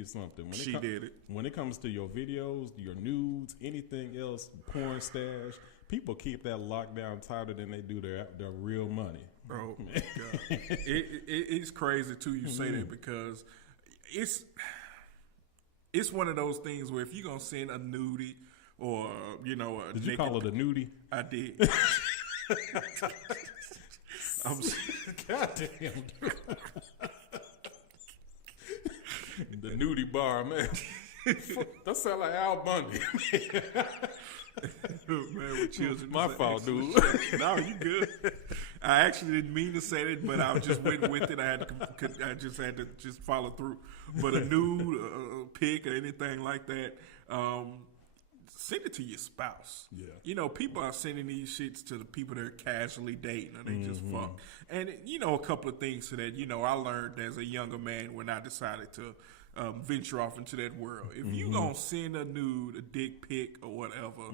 you something. When it comes to your videos, your nudes, anything else, porn stash, people keep that locked down tighter than they do their real money. Oh my God. It's crazy too you say that, because it's one of those things where if you're gonna send a nudie or did you call it a nudie? I did. Goddamn. The nudie bar, man. That sound like Al Bundy. Man, with children. My fault, dude. No, you good. I actually didn't mean to say that, but I just went with it. I just had to follow through. But a nude pic or anything like that, send it to your spouse. Yeah. People are sending these shits to the people they're casually dating or they just fuck. And, a couple of things to that. I learned as a younger man when I decided to venture off into that world. If you gonna send a nude, a dick pic or whatever,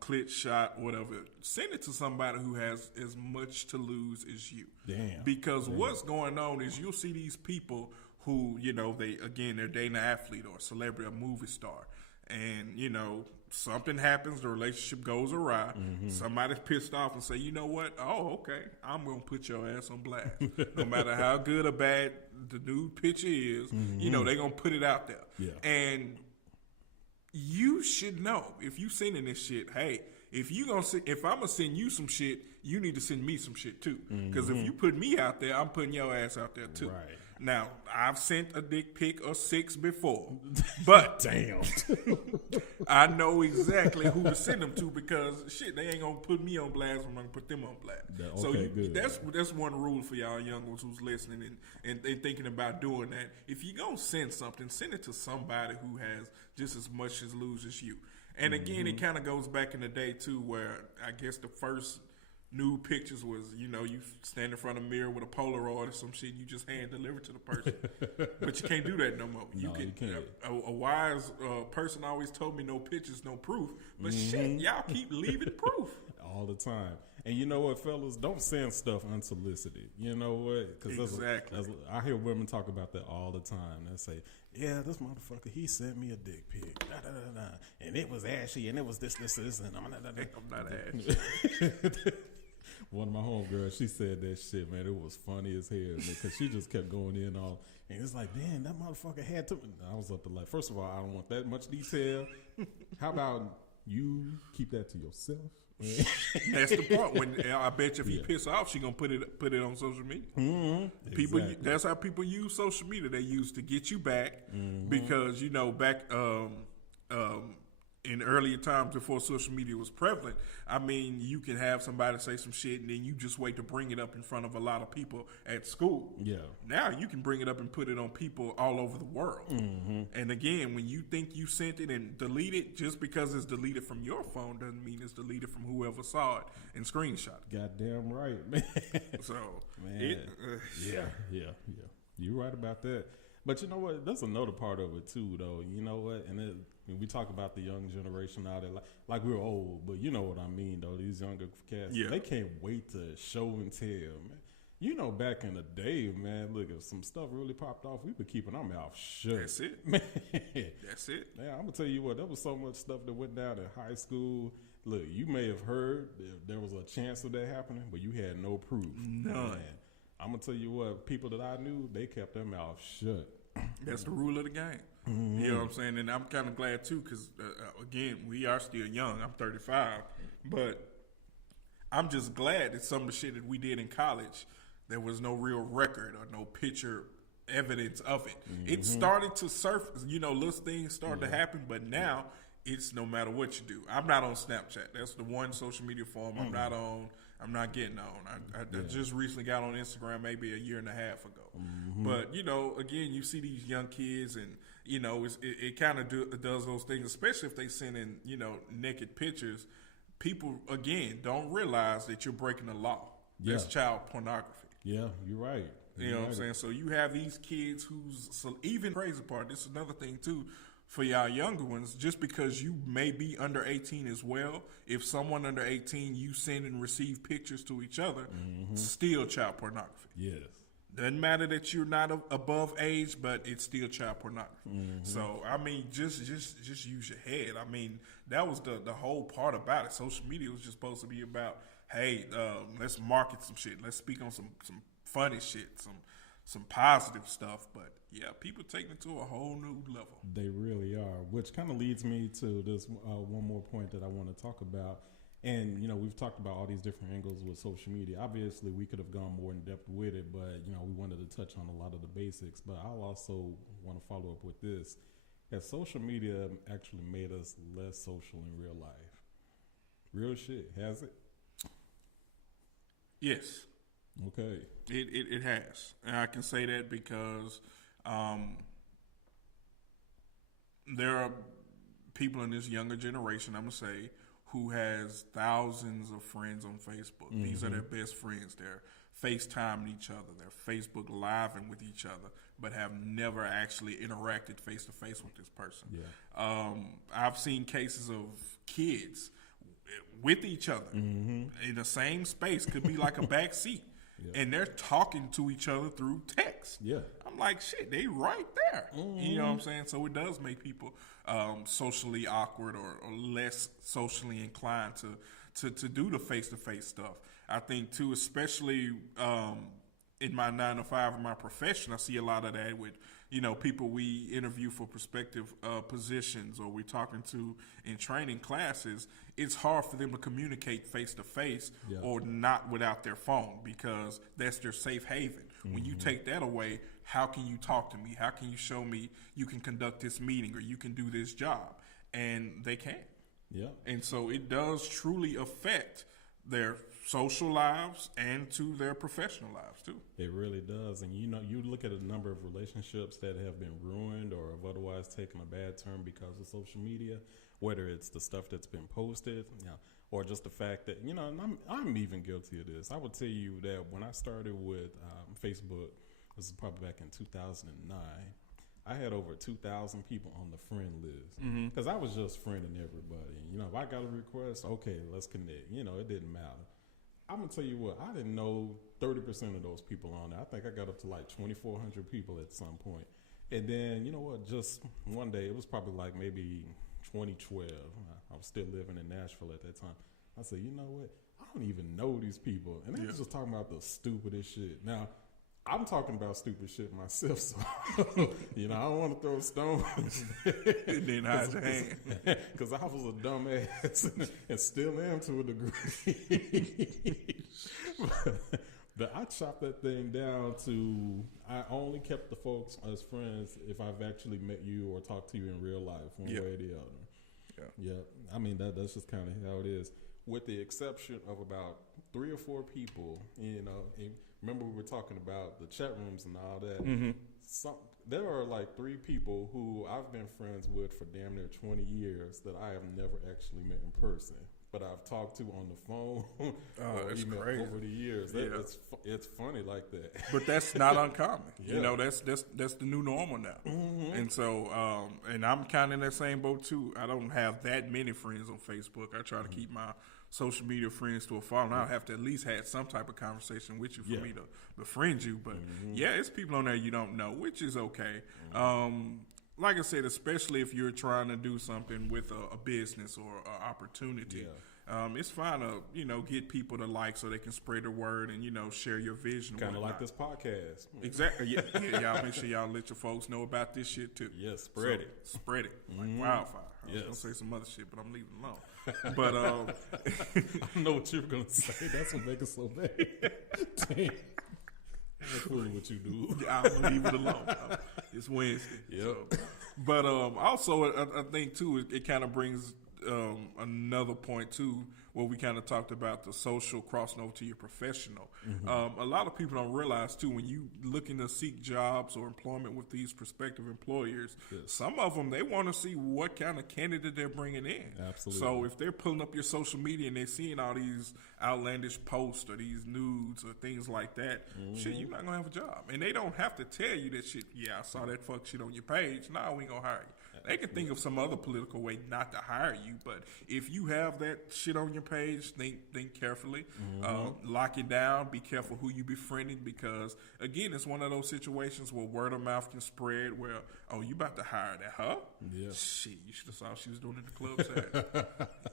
clit shot, whatever, send it to somebody who has as much to lose as you. Damn. Because what's going on is you'll see these people who, they're dating an athlete or a celebrity, a movie star. And, something happens, the relationship goes awry. Somebody's pissed off and say, you know what? Oh, okay. I'm going to put your ass on blast. No matter how good or bad the nude picture is, they're going to put it out there. Yeah. And you should know, if you sending this shit, hey, if I'm going to send you some shit, you need to send me some shit too. Because if you put me out there, I'm putting your ass out there too. Right. Now, I've sent a dick pic or 6 before, but damn, I know exactly who to send them to, because shit, they ain't gonna put me on blast. I'm gonna put them on blast. That's one rule for y'all young ones who's listening and thinking about doing that. If you gonna send something, send it to somebody who has just as much as lose as you. And again, it kind of goes back in the day too, where I guess the first nude pictures was, you stand in front of a mirror with a Polaroid or some shit, you just hand deliver to the person. But you can't do that no more. You can't. A wise person always told me no pictures, no proof. But shit, y'all keep leaving proof. All the time. And you know what, fellas? Don't send stuff unsolicited. You know what? Because I hear women talk about that all the time. They say, yeah, this motherfucker, he sent me a dick pic. Da, da, da, da. And it was ashy, and it was this, and I'm not ashy. One of my homegirls, she said that shit, man. It was funny as hell, because she just kept going in all, and it's like, damn, that motherfucker had to. I was up to like, first of all, I don't want that much detail. How about you keep that to yourself? That's the part. When I bet you if he piss off, she gonna put it on social media. People, exactly. That's how people use social media. They use to get you back, because back in earlier times before social media was prevalent, I mean, you can have somebody say some shit and then you just wait to bring it up in front of a lot of people at school. Yeah. Now you can bring it up and put it on people all over the world. And again, when you think you sent it and delete it, just because it's deleted from your phone doesn't mean it's deleted from whoever saw it and screenshot it. Goddamn right, man. So, man. Yeah. You're right about that. But you know what? That's another part of it too, though. You know what? And we talk about the young generation out there, like we're old, but you know what I mean, though. These younger cats, they can't wait to show and tell, man. Back in the day, man, look, if some stuff really popped off, we were keeping our mouth shut. That's it. Man. That's it. Yeah, I'm going to tell you what, there was so much stuff that went down in high school. Look, you may have heard there was a chance of that happening, but you had no proof. None. Man, I'm going to tell you what, people that I knew, they kept their mouth shut. That's the rule of the game. You know what I'm saying? And I'm kind of glad, too, because, again, we are still young. I'm 35. But I'm just glad that some of the shit that we did in college, there was no real record or no picture evidence of it. It started to surface. Little things started to happen, but now it's no matter what you do. I'm not on Snapchat. That's the one social media form I'm not on. I'm not getting on. I just recently got on Instagram maybe a year and a half ago. But, again, you see these young kids and, it kind of does those things, especially if they send in, naked pictures. People, again, don't realize that you're breaking the law. That's child pornography. Yeah, you're right. You know what I'm saying? So you have these kids even crazy part, this is another thing too, for y'all younger ones, just because you may be under 18 as well, if someone under 18, you send and receive pictures to each other, still child pornography. Yes. Doesn't matter that you're not above age, but it's still child pornography. Mm-hmm. So I mean, just use your head. I mean, that was the whole part about it. Social media was just supposed to be about, hey, let's market some shit. Let's speak on some funny shit, some positive stuff. But yeah, people taking it to a whole new level. They really are, which kind of leads me to this one more point that I want to talk about. And, we've talked about all these different angles with social media. Obviously, we could have gone more in depth with it, but, we wanted to touch on a lot of the basics. But I'll also want to follow up with this. Has social media actually made us less social in real life? Real shit, has it? Yes. Okay. It has. And I can say that because there are people in this younger generation, I'm going to say, who has thousands of friends on Facebook. Mm-hmm. These are their best friends. They're FaceTiming each other. They're Facebook Living with each other, but have never actually interacted face-to-face with this person. Yeah. I've seen cases of kids with each other in the same space, could be like a back seat. Yeah. And they're talking to each other through text. Yeah. I'm like, shit, they right there. Mm-hmm. You know what I'm saying? So it does make people socially awkward or less socially inclined to do the face-to-face stuff. I think, too, especially in my 9-to-5 in my profession, I see a lot of that with, people we interview for prospective positions or we're talking to in training classes. It's hard for them to communicate face-to-face or not without their phone because that's their safe haven. Mm-hmm. When you take that away, how can you talk to me? How can you show me you can conduct this meeting or you can do this job? And they can't. Yeah. And so it does truly affect their social lives and to their professional lives too. It really does. And you look at a number of relationships that have been ruined or have otherwise taken a bad turn because of social media, whether it's the stuff that's been posted, or just the fact that, and I'm even guilty of this. I would tell you that when I started with Facebook, this is probably back in 2009, I had over 2,000 people on the friend list because I was just friending everybody. If I got a request, okay, let's connect. It didn't matter. I'm going to tell you what, I didn't know 30% of those people on there. I think I got up to like 2,400 people at some point. And then, just one day, it was probably like maybe 2012. I was still living in Nashville at that time. I said, you know what? I don't even know these people. And they was just talking about the stupidest shit. Now, I'm talking about stupid shit myself, so I don't want to throw stones. And then hide your hand. Because I was a dumbass and still am to a degree. But I chopped that thing down to I only kept the folks as friends if I've actually met you or talked to you in real life, one way or the other. Yeah. I mean that's just kind of how it is. With the exception of about 3 or 4 people, and remember we were talking about the chat rooms and all that. Mm-hmm. There are like 3 people who I've been friends with for damn near 20 years that I have never actually met in person, but I've talked to on the phone or email over the years. It's funny like that. But that's not uncommon. That's the new normal now. Mm-hmm. And so, and I'm kind of in that same boat too. I don't have that many friends on Facebook. I try to keep my social media friends to a following. I'll have to at least have some type of conversation with you for me to befriend you. But it's people on there you don't know, which is okay. Like I said, especially if you're trying to do something with a business or an opportunity. It's fine to, get people to like so they can spread the word and, share your vision. Kind of like this podcast. Exactly. Yeah, y'all make sure y'all let your folks know about this shit too. Yes, spread it. Spread it like wildfire. I was going to say some other shit, but I'm leaving it alone. But I know what you were going to say. That's what makes it so bad. Damn. I'm fooling with you, dude. I'm going to leave it alone. It's Wednesday. Yep. So. But also, I think, too, it kind of brings another point, too, where we kind of talked about the social crossing over to your professional. Mm-hmm. A lot of people don't realize, too, when you looking to seek jobs or employment with these prospective employers, some of them, they want to see what kind of candidate they're bringing in. Absolutely. So if they're pulling up your social media and they're seeing all these outlandish posts or these nudes or things like that, shit, you're not going to have a job. And they don't have to tell you that shit, I saw that fuck shit on your page. Nah, we ain't going to hire you. They can think of some other political way not to hire you, but if you have that shit on your page, think carefully. Lock it down. Be careful who you befriending, because again, it's one of those situations where word of mouth can spread. Where, oh, you about to hire that, huh? Yeah. Shit, you should have saw what she was doing at the club Saturday.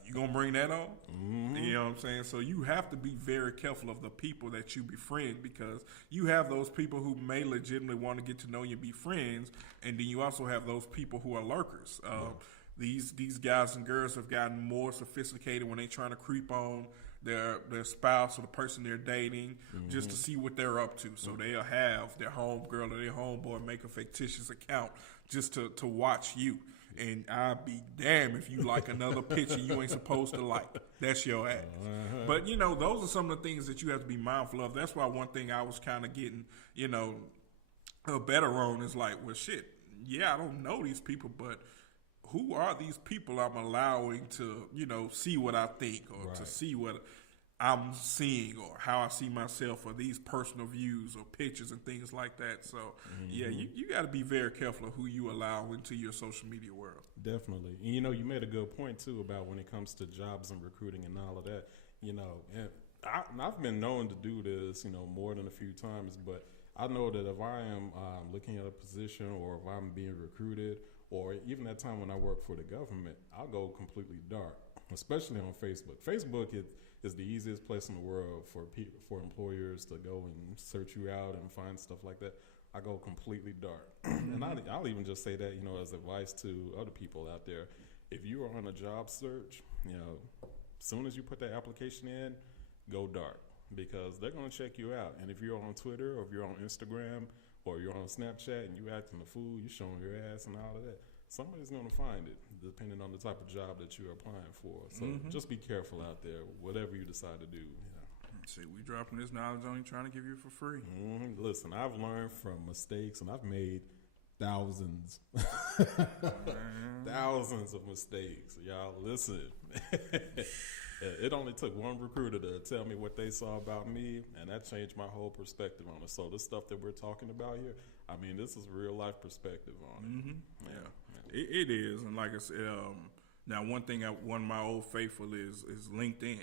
You gonna bring that on? You know what I'm saying? So you have to be very careful of the people that you befriend, because you have those people who may legitimately want to get to know you and be friends, and then you also have those people who are lurkers. These guys and girls have gotten more sophisticated when they're trying to creep on their spouse or the person they're dating just to see what they're up to. So they'll have their homegirl or their homeboy make a fictitious account just to watch you. And I'll be damned if you like another picture you ain't supposed to like. That's your ass. But, you know, those are some of the things that you have to be mindful of. That's why one thing I was kind of getting, you know, better on is like, well, shit, yeah, I don't know these people, but who are these people I'm allowing to, you know, see what I think, or to see what I'm seeing, or how I see myself, or these personal views or pictures and things like that. So, yeah, you got to be very careful of who you allow into your social media world. Definitely. And, you know, you made a good point, too, about when it comes to jobs and recruiting and all of that. You know, and I've been known to do this, you know, more than a few times, but I know that if I am looking at a position, or if I'm being recruited, or even that time when I work for the government, I'll go completely dark, especially on Facebook. Facebook is the easiest place in the world for employers to go and search you out and find stuff like that. I go completely dark. And I'll even just say that, you know, as advice to other people out there. If you are on a job search, you know, as soon as you put that application in, go dark, because they're going to check you out. And if you're on Twitter, or if you're on Instagram, or you're on Snapchat and you acting a fool, you showing your ass and all of that, somebody's going to find it, depending on the type of job that you're applying for. So just be careful out there, whatever you decide to do. You know. See, we dropping this knowledge on you, trying to give you for free. Listen, I've learned from mistakes, and I've made thousands, thousands of mistakes. Y'all, listen. It only took one recruiter to tell me what they saw about me, and that changed my whole perspective on it. So this stuff that we're talking about here, I mean, this is real life perspective on it. Yeah. It is. And like I said, now one thing, one of my old faithful is LinkedIn.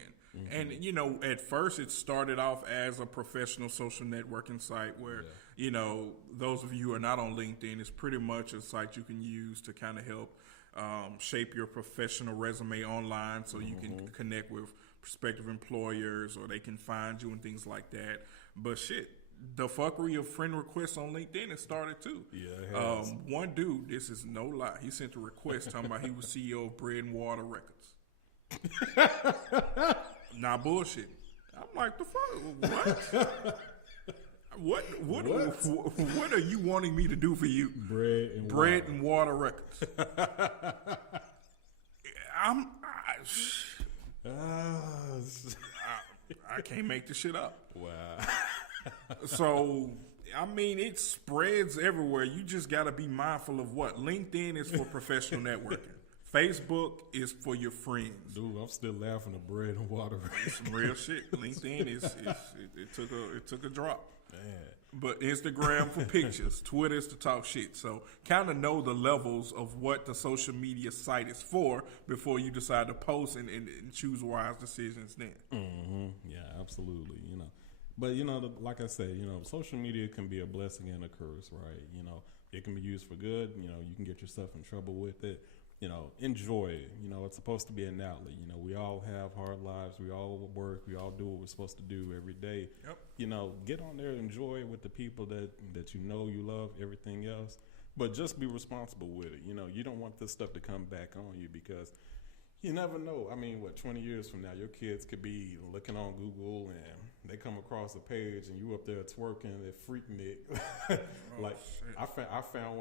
And, you know, at first it started off as a professional social networking site where, you know, those of you who are not on LinkedIn, it's pretty much a site you can use to kind of help shape your professional resume online, so you can connect with prospective employers, or they can find you and things like that. But shit, the fuckery of friend requests on LinkedIn has started too. Yeah, it has. One dude, this is no lie, he sent a request talking about he was CEO of Bread and Water Records. Nah, bullshit. I'm like, the fuck? What? What are you wanting me to do for you? Bread and water records. I can't make this shit up. Wow. So, I mean, it spreads everywhere. You just got to be mindful of what LinkedIn is for professional networking. Facebook is for your friends. Dude, I'm still laughing at bread and water. It's some real shit. LinkedIn it took a drop. Man. But Instagram for pictures, Twitter is to talk shit. So kind of know the levels of what the social media site is for before you decide to post and choose wise decisions then. Yeah, absolutely. You know, but you know, like I said, you know, social media can be a blessing and a curse, right? You know, it can be used for good. You know, you can get yourself in trouble with it. You know, enjoy it. You know, it's supposed to be an outlet. You know, we all have hard lives. We all work. We all do what we're supposed to do every day. Yep. You know, get on there, enjoy it with the people that you know you love, everything else. But just be responsible with it. You know, you don't want this stuff to come back on you, because you never know. I mean, 20 years from now, your kids could be looking on Google and they come across a page and you up there twerking at Freaknik. Like, shit. I found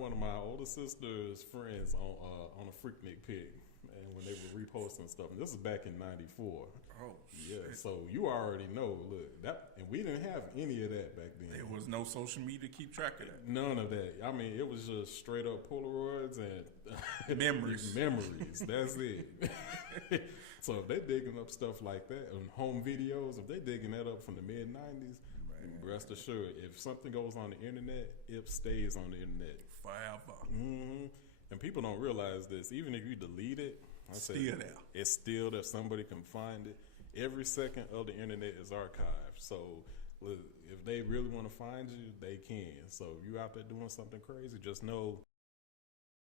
one of my older sister's friends on a Freaknik pic, and when they were reposting stuff. And this is back in '94. Oh, yeah. shit. So you already know. Look, and we didn't have any of that back then. There was no social media to keep track of that. None of that. I mean, it was just straight up Polaroids and memories. Memories. That's it. So if they digging up stuff like that, and home videos, if they digging that up from the mid '90s, rest assured, if something goes on the internet, it stays on the internet forever. And people don't realize this. Even if you delete it, Still there. It's still there. Somebody can find it. Every second of the internet is archived. So look, if they really want to find you, they can. So if you're out there doing something crazy, just know